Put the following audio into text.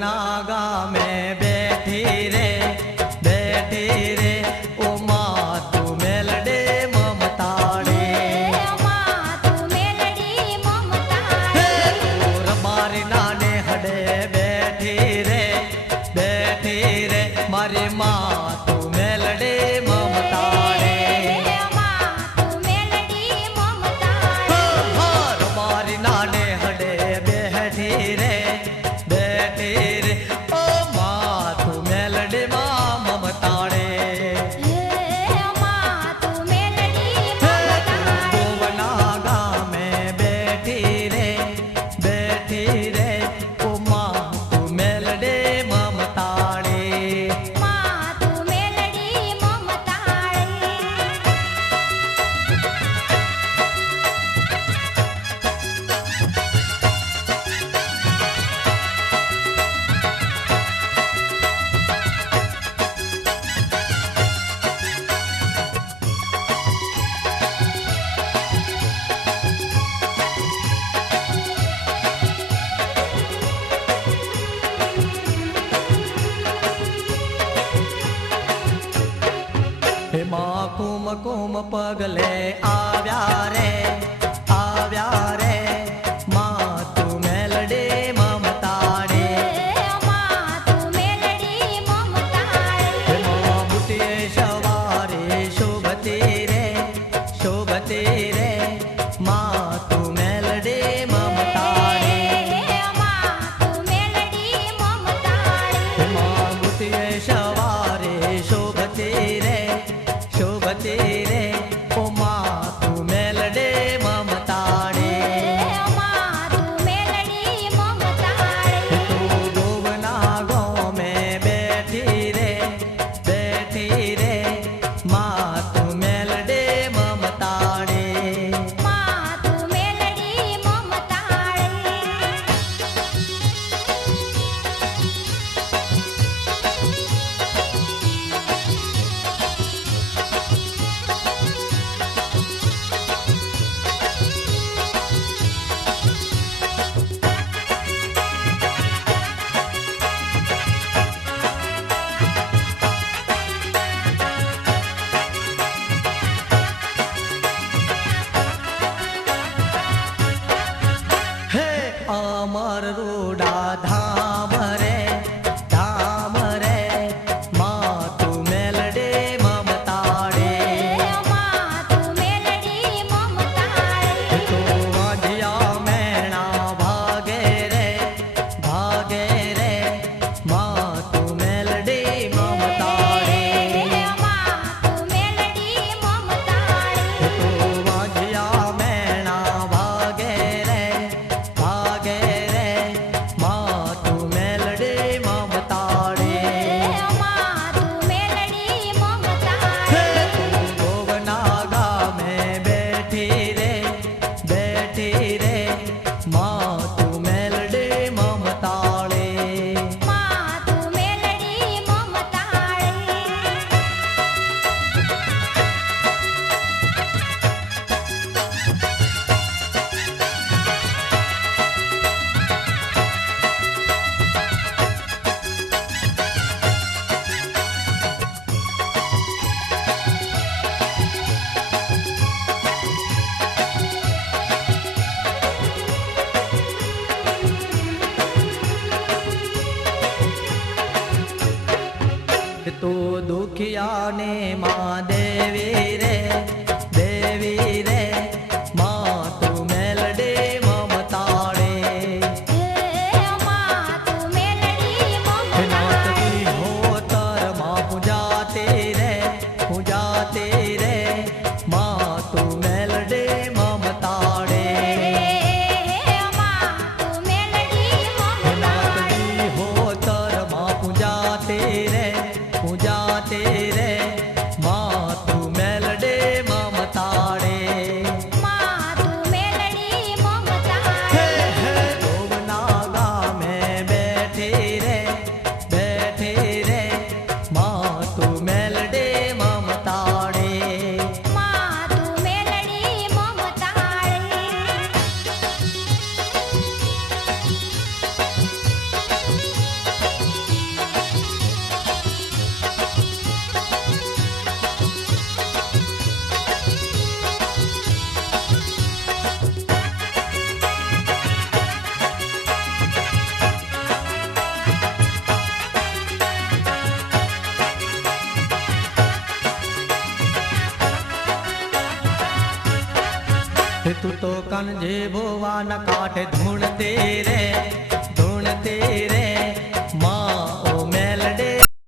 नागा में बैठी रे ओ माँ तू मेलडे ममताड़े तू मेलडी ममताड़े मारी नाने हडे बैठी रे मारी माँ तू मेलडे ममताड़े तू मेलडी ममताड़े मारी नाने हडे बैठी रे ओ माँ तू मेलडे ममताड़े तू मेलडी ममताड़े गोवनागा में बैठी रे ओ माँ तू मेलडे ममताड़े तू मेलडी ममताड़े माँ कुम कुम पगले आव्या रे माँ तू मेलडे ममताड़े तू मेलडी ममताड़े माँ बुटिए सवारे शोभती रे माँ तू मेलडे ममताड़े तू मेलडी ममताड़े माँ बुटिए सवारे शोभती रे ओ माँ तू मेलडे ममताड़े तू मेलडी ममताड़े तू गोवना गाँव में बैठी रे माँ तू मेलडे ममताड़े तू मेलडी ममताड़े हे अमर रूडा धाम रे माँ तू मेलडे ममताड़े तू मेलडी ममताड़े तो वाजिया मैना भागे रे माँ तू मेलडे ममताड़े तू मेलडी ममताड़े तो वाजिया मैना भागे रे माँ तू मेलडे ममताड़े तू मेलडी ममताड़े गोवनागा में बैठी रे माँ तू मेलडे ममताड़े तू मेलडी ममताड़े तो दुखिया ने माँ देवी रे माँ तू मेलडे ममताड़े तू मेलडी ममताड़े नाचती हो तर माँ पूजाते रे माँ तू मेलडे ममताड़े तू मेलडी ममताड़े नाचती हो तर कनजे भुवन काठे ढूंढते रे